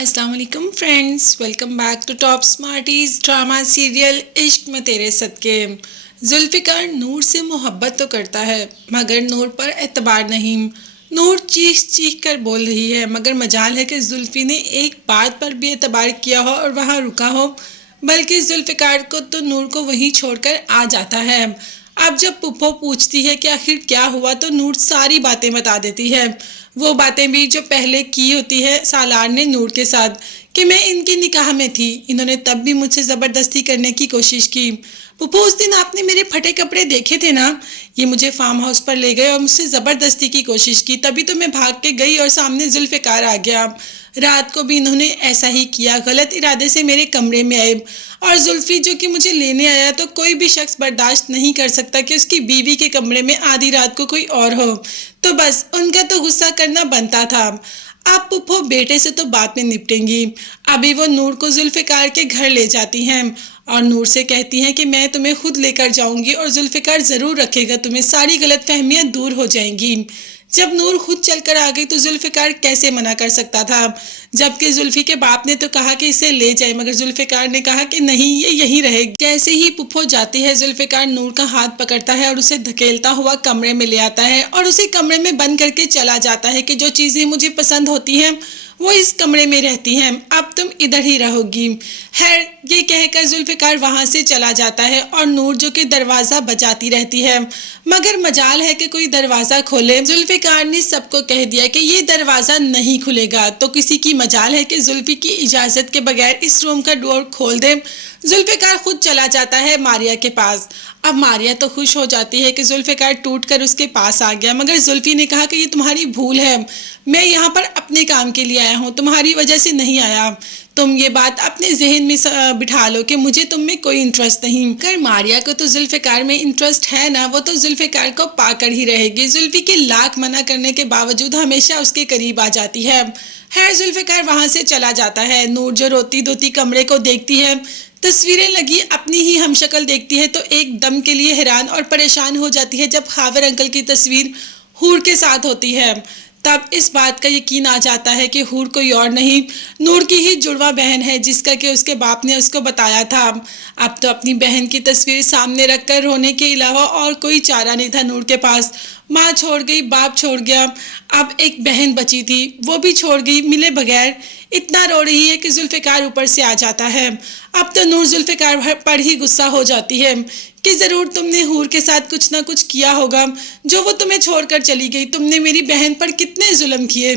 अस्सलाम वालेकुम friends, welcome back to top smarties drama serial इश्क में तेरे सदके। जुल्फ़िकार नूर से मोहब्बत तो करता है मगर नूर पर एतबार नहीं। नूर चीख चीख कर बोल रही है मगर मजाल है कि जुल्फ़ी ने एक बात पर भी एतबार किया हो और वहाँ रुका हो, बल्कि जुल्फ़िकार को तो नूर को वहीं छोड़कर आ जाता है। अब जब पुप्पो पूछती है कि आखिर क्या हुआ तो नूर सारी बातें बता देती है, वो बातें भी जो पहले की होती है सालार ने नूर के साथ, कि मैं इनके निकाह में थी, इन्होंने तब भी मुझसे ज़बरदस्ती करने की कोशिश की। पुप्पो उस दिन आपने मेरे फटे कपड़े देखे थे ना, ये मुझे फार्म हाउस पर ले गए और मुझसे ज़बरदस्ती की कोशिश की, तभी तो मैं भाग के गई और सामने जुल्फ़िकार आ गया। रात को भी इन्होंने ऐसा ही किया, गलत इरादे से मेरे कमरे में आए और जुल्फ़ी जो कि मुझे लेने आया, तो कोई भी शख्स बर्दाश्त नहीं कर सकता कि उसकी बीवी के कमरे में आधी रात को कोई और हो, तो बस उनका तो गुस्सा करना बनता था। अब पुप्पो बेटे से तो बात में निपटेंगी। अभी वो नूर को जुल्फ़िकार के घर ले जाती हैं और नूर से कहती हैं कि मैं तुम्हें खुद लेकर जाऊंगी और जुल्फ़िकार ज़रूर रखेगा तुम्हें, सारी गलतफहमियां दूर हो जाएंगी। जब नूर खुद चलकर आ गई तो जुल्फ़िकार कैसे मना कर सकता था, जबकि जुल्फ़ी के बाप ने तो कहा कि इसे ले जाए, मगर जुल्फ़िकार ने कहा कि नहीं, ये यहीं रहेगी। जैसे ही पुप्पो जाती है, जुल्फ़िकार नूर का हाथ पकड़ता है और उसे धकेलता हुआ कमरे में ले आता है और उसे कमरे में बंद करके चला जाता है कि जो चीज़ें मुझे पसंद होती हैं वो इस कमरे में रहती हैं, अब तुम इधर ही रहोगी। खैर, ये कहकर जुल्फ़िकार वहां से चला जाता है और नूर जो कि दरवाज़ा बजाती रहती है, मगर मजाल है कि कोई दरवाज़ा खोले। जुल्फ़िकार ने सबको कह दिया कि ये दरवाज़ा नहीं खुलेगा, तो किसी की मजाल है कि जुल्फ़ी की इजाज़त के बगैर इस रूम का डोर खोल दे। जुल्फ़िकार खुद चला जाता है मारिया के पास। अब मारिया तो खुश हो जाती है कि जुल्फ़िकार टूट कर उसके पास आ गया, मगर जुल्फ़ी ने कहा कि ये तुम्हारी भूल है, मैं यहाँ पर अपने काम के लिए आया हूँ, तुम्हारी वजह से नहीं आया। तुम ये बात अपने जहन में बिठा लो कि मुझे तुम में कोई इंटरेस्ट नहीं। अगर मारिया को तो जुल्फ़िकार में इंटरेस्ट है ना, वो तो जुल्फ़िकार को पाकर ही रहेगी। जुल्फ़ी के लाख मना करने के बावजूद हमेशा उसके करीब आ जाती है। खैर, जुल्फ़िकार वहां से चला जाता है। नूर जो रोती धोती कमरे को देखती है, तस्वीरें लगी अपनी ही हमशक्ल देखती है, तो एक दम के लिए हैरान और परेशान हो जाती है जब खावर अंकल की तस्वीर हूर के साथ होती है। तब इस बात का यकीन आ जाता है कि हूर कोई और नहीं, नूर की ही जुड़वा बहन है, जिसका कि उसके बाप ने उसको बताया था। अब तो अपनी बहन की तस्वीर सामने रखकर रोने के अलावा और कोई चारा नहीं था नूर के पास। माँ छोड़ गई, बाप छोड़ गया, अब एक बहन बची थी, वो भी छोड़ गई मिले बगैर। इतना रो रही है कि जुल्फ़िकार ऊपर से आ जाता है। अब तो नूर जुल्फ़िकार पर ही गुस्सा हो जाती है कि ज़रूर तुमने हूर के साथ कुछ ना कुछ किया होगा, जो वो तुम्हें छोड़कर चली गई। तुमने मेरी बहन पर कितने जुल्म किए।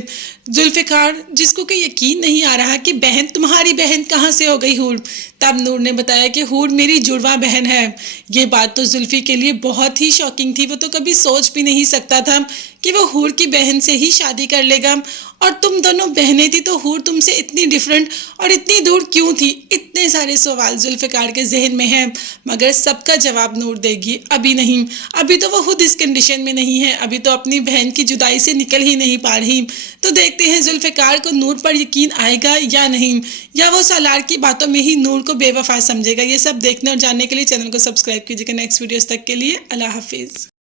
जुल्फ़िकार, जिसको कि यकीन नहीं आ रहा कि बहन, तुम्हारी बहन कहाँ से हो गई हूर। तब नूर ने बताया कि हूर मेरी जुड़वा बहन है। ये बात तो जुल्फ़ी के लिए बहुत ही शॉकिंग थी, वो तो कभी सोच भी नहीं सकता था कि वो हूर की बहन से ही शादी कर लेगा। और तुम दोनों बहनें थी तो हूर तुमसे इतनी डिफरेंट और इतनी दूर क्यों थी। इतने सारे सवाल जुल्फ़िकार के जहन में हैं, मगर सबका जवाब नूर देगी। अभी नहीं, अभी तो वो खुद इस कंडीशन में नहीं है, अभी तो अपनी बहन की जुदाई से निकल ही नहीं पा रही। तो देखते हैं जुल्फ़िकार को नूर पर यकीन आएगा या नहीं, या वो सालार की बातों में ही नूर को बेवफा समझेगा। ये सब देखने और जानने के लिए चैनल को सब्सक्राइब कीजिएगा। नेक्स्ट वीडियोस तक के लिए अल्लाह हाफिज़।